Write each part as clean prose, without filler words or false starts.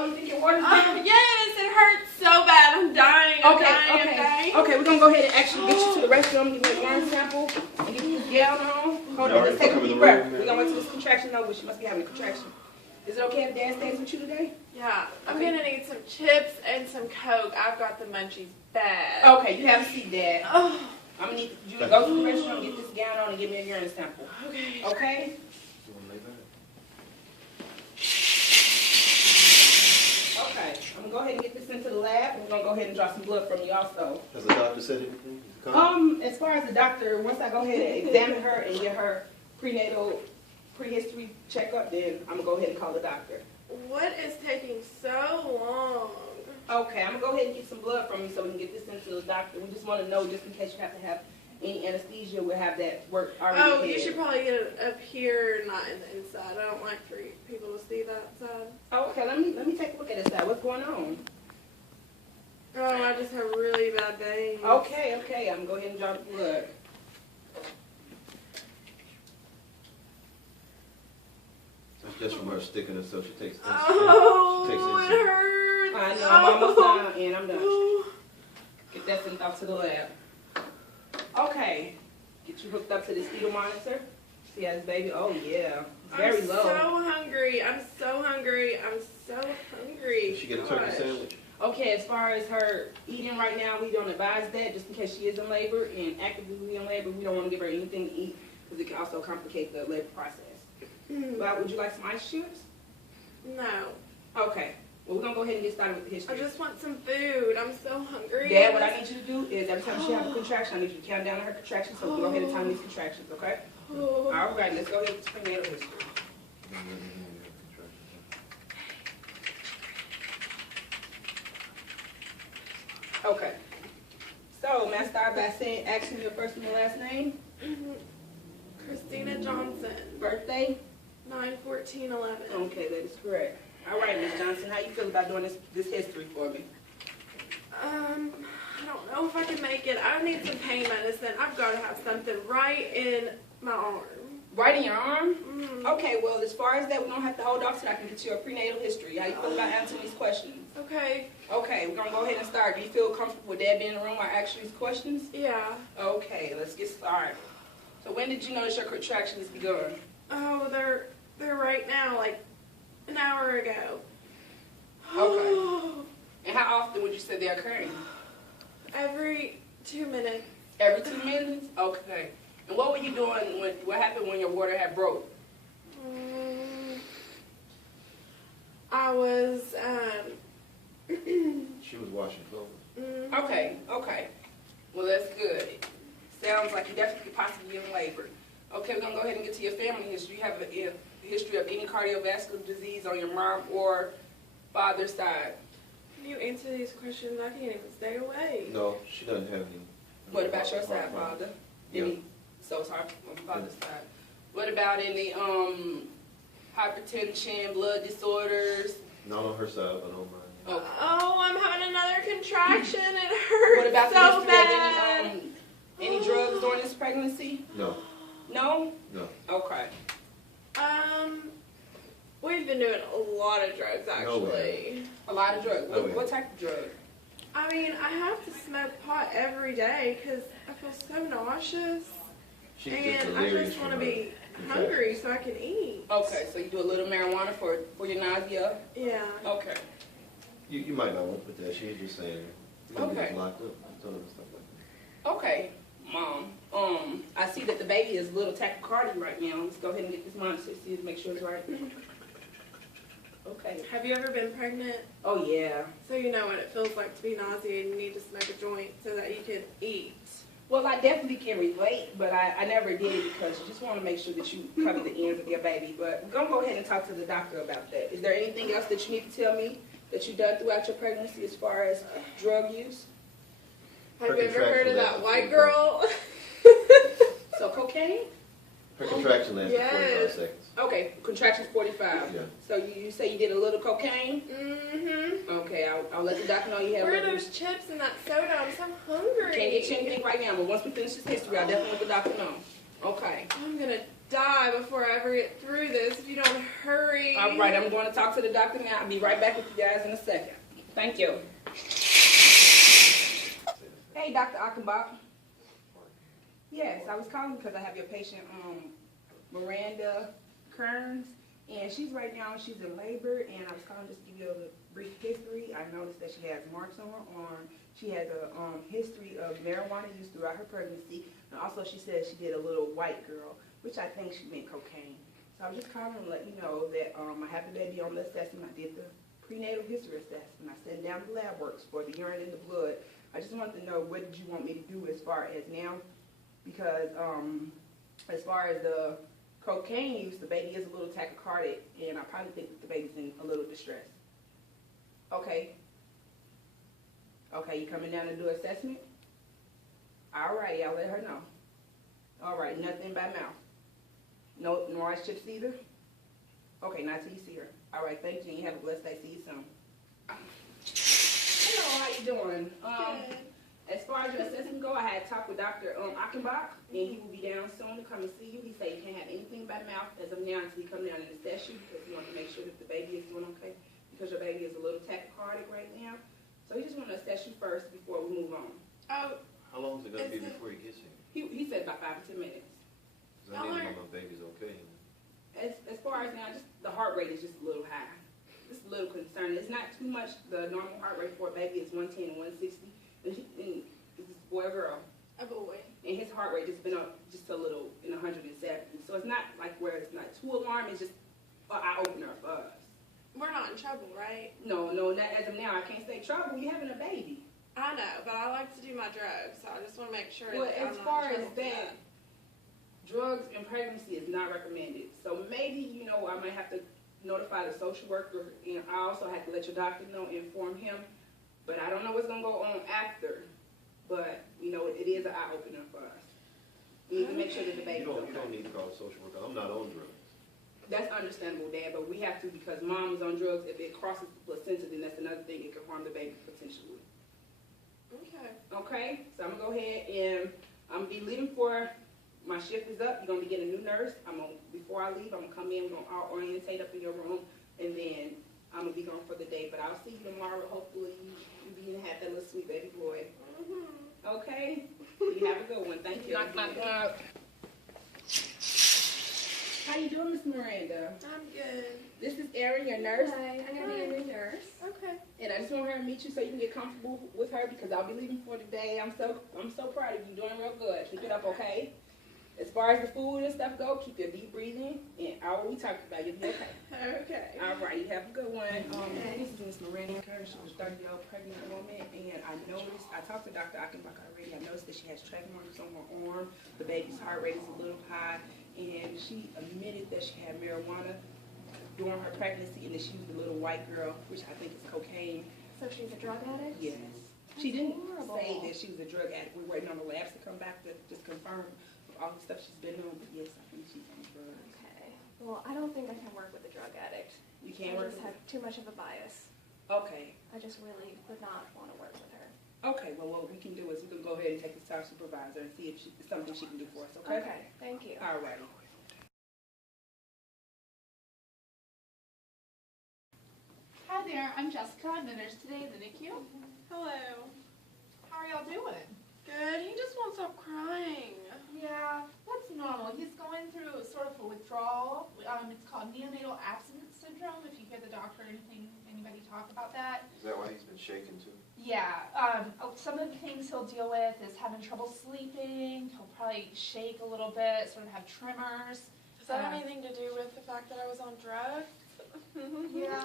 Oh, you think your water's down? Yes, it hurts so bad. I'm dying. I'm dying. Okay, we're gonna go ahead and actually get you to the restroom, give you a urine sample, and get you this gown on. Hold on, let's take a deep breath. We're gonna wait till this contraction over. She must be having a contraction. Is it okay if Dad stays with you today? Yeah, I'm gonna need some chips and some Coke. I've got the munchies bad. Okay, you have a seat, Dad. Oh. I'm gonna need you to go to the restroom, get this gown on, and give me a urine sample. Okay. Okay? Okay, I'm gonna go ahead and get this into the lab, and we're gonna go ahead and draw some blood from you also. Has the doctor said anything? As far as the doctor, once I go ahead and examine her and get her prehistory checkup, then I'm gonna go ahead and call the doctor. What is taking so long? Okay, I'm gonna go ahead and get some blood from you so we can get this into the doctor. We just want to know, just in case you have to have any anesthesia, we'll have that work already. Oh, ahead. you should probably get it up here, not in the inside. I don't like for people to see that side. Oh, okay, let me take a look at this side. What's going on? Oh, I just have really bad veins. Okay, I'm gonna go ahead and draw the blood. That's just from her sticking it, so she takes this. Oh, she takes it hurts. I know, I'm almost done, and I'm done. Get that sent off to the lab. Okay, get you hooked up to this fetal monitor. See how this baby, oh yeah, it's very low. I'm so hungry. Did she get a turkey sandwich? Okay, as far as her eating right now, we don't advise that just in case she is in labor and actively in labor. We don't want to give her anything to eat because it can also complicate the labor process. But would you like some ice chips? No. Okay. Well, we're going to go ahead and get started with the history. I just want some food. I'm so hungry. Dad, what I need you to do is every time she has a contraction, I need you to count down her contractions so we can go ahead and time these contractions, okay? Oh. All right, let's go ahead with prenatal history. Okay. So, may I start by asking your first and your last name? Christina Johnson. Birthday? 9/14/11. Okay, that is correct. All right, Ms. Johnson, how you feel about doing this history for me? I don't know if I can make it. I need some pain medicine. I've got to have something right in my arm. Right in your arm? Mm. Okay, well, as far as that, we don't have to hold off so I can get you a prenatal history. How you feel about answering these questions? Okay. Okay, we're going to go ahead and start. Do you feel comfortable with Dad being in the room while I ask you these questions? Yeah. Okay, let's get started. So when did you notice your contractions begun? Oh, they're right now, like an hour ago. Okay. And how often would you say they're occurring? Every 2 minutes. Every 2 minutes? Okay. And what were you doing what happened when your water had broke? I was, She was washing clothes. Okay. Well, that's good. Sounds like you definitely could possibly be in labor. Okay, we're going to go ahead and get to your family history. You have a history of any cardiovascular disease on your mom or father's side. Can you answer these questions? I can't even stay away. No, she doesn't have any. What about your side, father? Yeah. So sorry, on father's side. What about any hypertension, blood disorders? Not on her side, but on mine. Okay. Oh, I'm having another contraction. It hurts What about the so history bad. of any drugs during this pregnancy? No. No? No. Okay. We've been doing a lot of drugs, actually. No way. A lot of drugs. No way. What type of drug? I mean, I have to smoke pot every day because I feel so nauseous. She's just And I delirious just want to from her be contractions. hungry so I can eat. Okay, so you do a little marijuana for your nausea? Yeah. Okay. You might not want to put that. She was just saying. You can Okay. get locked up. Some of the stuff like that. Okay, Mom. I see that the baby is a little tachycardia right now. Let's go ahead and get this monitor to see to make sure it's right. Okay. Have you ever been pregnant? Oh, yeah. So you know what it feels like to be nauseated and you need to smoke a joint so that you can eat. Well, I definitely can relate, but I never did because you just want to make sure that you cover the ends of your baby. But we're going to go ahead and talk to the doctor about that. Is there anything else that you need to tell me that you've done throughout your pregnancy as far as drug use? Have you ever heard of that white girl? So cocaine? Her contraction lasted 45 Yes. seconds. Okay, contractions 45. Yeah. So you say you did a little cocaine? Mm-hmm. Okay, I'll let the doctor know you have. Where are those chips and that soda? I'm so hungry. Can't get you anything right now, but once we finish this history, I'll definitely let the doctor know. Okay. I'm gonna die before I ever get through this if you don't hurry. All right, I'm going to talk to the doctor now. I'll be right back with you guys in a second. Thank you. Hey, Dr. Achenbach. Yes, I was calling because I have your patient, Miranda Kearns, and she's right now, she's in labor, and I was calling just to give you a brief history. I noticed that she has marks on her arm. She has a history of marijuana use throughout her pregnancy, and also she said she did a little white girl, which I think she meant cocaine. So I was just calling to let you know that I have the baby on the assessment. I did the prenatal history assessment. I sent down the lab works for the urine and the blood. I just wanted to know what did you want me to do as far as now, because as far as the cocaine use, the baby is a little tachycardic, and I probably think that the baby's in a little distress. Okay. Okay, you coming down to do assessment? All righty, I'll let her know. All right, nothing by mouth. No ice chips either? Okay, not till you see her. All right, thank you, and you have a blessed day. See you soon. Hello, how you doing? As far as your assessment go, I had talked with Dr. Achenbach, and he will be down soon to come and see you. He said you can't have anything by mouth as of now until he come down and assess you, because he wants to make sure that the baby is doing okay, because your baby is a little tachycardic right now. So he just want to assess you first before we move on. Oh, How long is it gonna be before he gets here? He said about 5 to 10 minutes. Cause I need to know my baby's okay. As far as now, just the heart rate is just a little high. Just a little concerning. It's not too much. The normal heart rate for a baby is 110 and 160. And it's a boy or girl. a boy. And his heart rate has been up just a little in 170. So it's not like where it's not too alarming. It's just an eye opener for us. We're not in trouble, right? No, not as of now. I can't say trouble. You're having a baby. I know, but I like to do my drugs, so I just want to make sure Well, that as I'm far not in as trouble for that, drugs and pregnancy is not recommended. So maybe, I might have to notify the social worker, and I also have to let your doctor know, inform him. But I don't know what's going to go on after. But, it is an eye-opener for us. We need to make sure that the baby's okay. You don't need to call a social worker. I'm not on drugs. That's understandable, Dad, but we have to because Mom is on drugs. If it crosses the placenta, then that's another thing. It could harm the baby potentially. Okay. Okay, so I'm gonna go ahead and I'm gonna be leaving for my shift is up. You're gonna be getting a new nurse. Before I leave, I'm gonna come in. We're gonna all orientate up in your room, and then I'm gonna be gone for the day. But I'll see you tomorrow. Hopefully, you have that little sweet baby boy. Okay, you have a good one. Thank you. Knock, knock, knock. How you doing, Miss Miranda? I'm good. This is Erin, your nurse. Hi, I'm gonna be your new nurse. Okay. And I just want her to meet you so you can get comfortable with her because I'll be leaving for the day. I'm so proud of you. Doing real good. Keep it up, okay? As far as the food and stuff go, keep your deep breathing and all we talked about, you'll be okay. Okay. All right, you have a good one. This is Miss Miranda Kerr. She was 30-year-old pregnant woman, and I talked to Dr. Achenbach already. I noticed that she has track marks on her arm. The baby's heart rate is a little high, and she admitted that she had marijuana during her pregnancy and that she was a little white girl, which I think is cocaine. So she's a drug addict? Yes. She didn't horrible. say that she was a drug addict. We're waiting on the labs to come back to just confirm all the stuff she's been doing, but yes, I think she's on drugs. Okay. Well, I don't think I can work with a drug addict. You can't I work just with have too much of a bias. Okay. I just really would not want to work with her. Okay, well, what we can do is we can go ahead and take this to our supervisor and see if it's something she can do for us, okay? Okay, thank you. All righty. Hi there, I'm Jessica. I'm the nurse today in the NICU. Hello. How are y'all doing? Good. He just won't stop crying. Yeah, that's normal. He's going through sort of a withdrawal. It's called neonatal abstinence syndrome. If you hear the doctor or anybody talk about that. Is that why he's been shaking too? Yeah. Some of the things he'll deal with is having trouble sleeping. He'll probably shake a little bit, sort of have tremors. Does that have anything to do with the fact that I was on drugs? Yeah.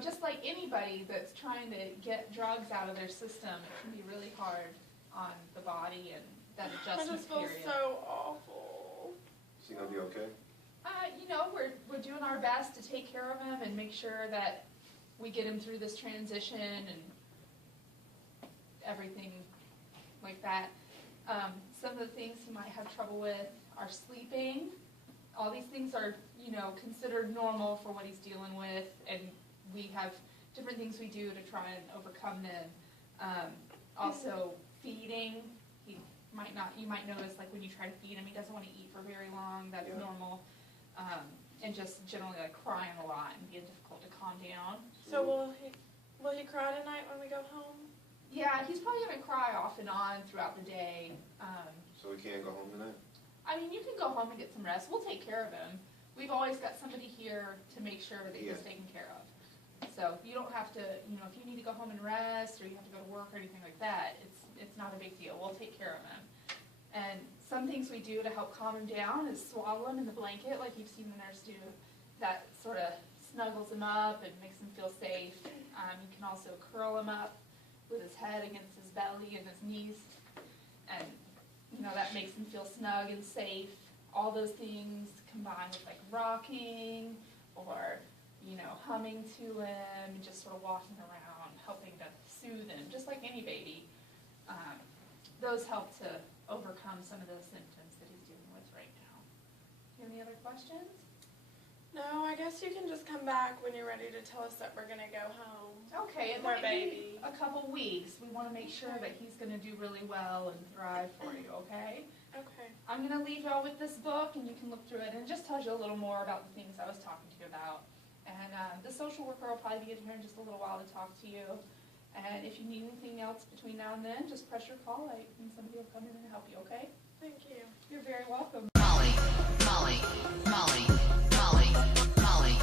Just like anybody that's trying to get drugs out of their system, it can be really hard on the body and that I adjustment just feel period. so awful. Is he gonna be okay? We're doing our best to take care of him and make sure that we get him through this transition and everything like that. Some of the things he might have trouble with are sleeping. All these things are, considered normal for what he's dealing with, and we have different things we do to try and overcome them. Also, feeding. He you might notice like when you try to feed him, he doesn't want to eat for very long. That's normal. And just generally like crying a lot and being difficult to calm down. So will he cry tonight when we go home? Yeah, he's probably gonna cry off and on throughout the day. So we can't go home tonight? I mean, you can go home and get some rest. We'll take care of him. We've always got somebody here to make sure that he's taken care of. So you don't have to, you know, if you need to go home and rest or you have to go to work or anything like that, it's not a big deal. We'll take care of him. And some things we do to help calm him down is swaddle him in the blanket like you've seen the nurse do. That sort of snuggles him up and makes him feel safe. You can also curl him up with his head against his belly and his knees. And, you know, that makes him feel snug and safe. All those things combined with like rocking or, you know, humming to him and just sort of walking around, helping to soothe him, just like any baby. Those help to overcome some of those symptoms that he's dealing with right now. Any other questions? No, I guess you can just come back when you're ready to tell us that we're gonna go home. Okay, it With our might baby. be a couple weeks. We want to make sure that he's going to do really well and thrive for you, okay? Okay. I'm going to leave y'all with this book, and you can look through it, and it just tells you a little more about the things I was talking to you about. And the social worker will probably be in here in just a little while to talk to you. And if you need anything else between now and then, just press your call light, and somebody will come in and help you, okay? Thank you. You're very welcome. Molly, Molly, Molly, Molly, Molly.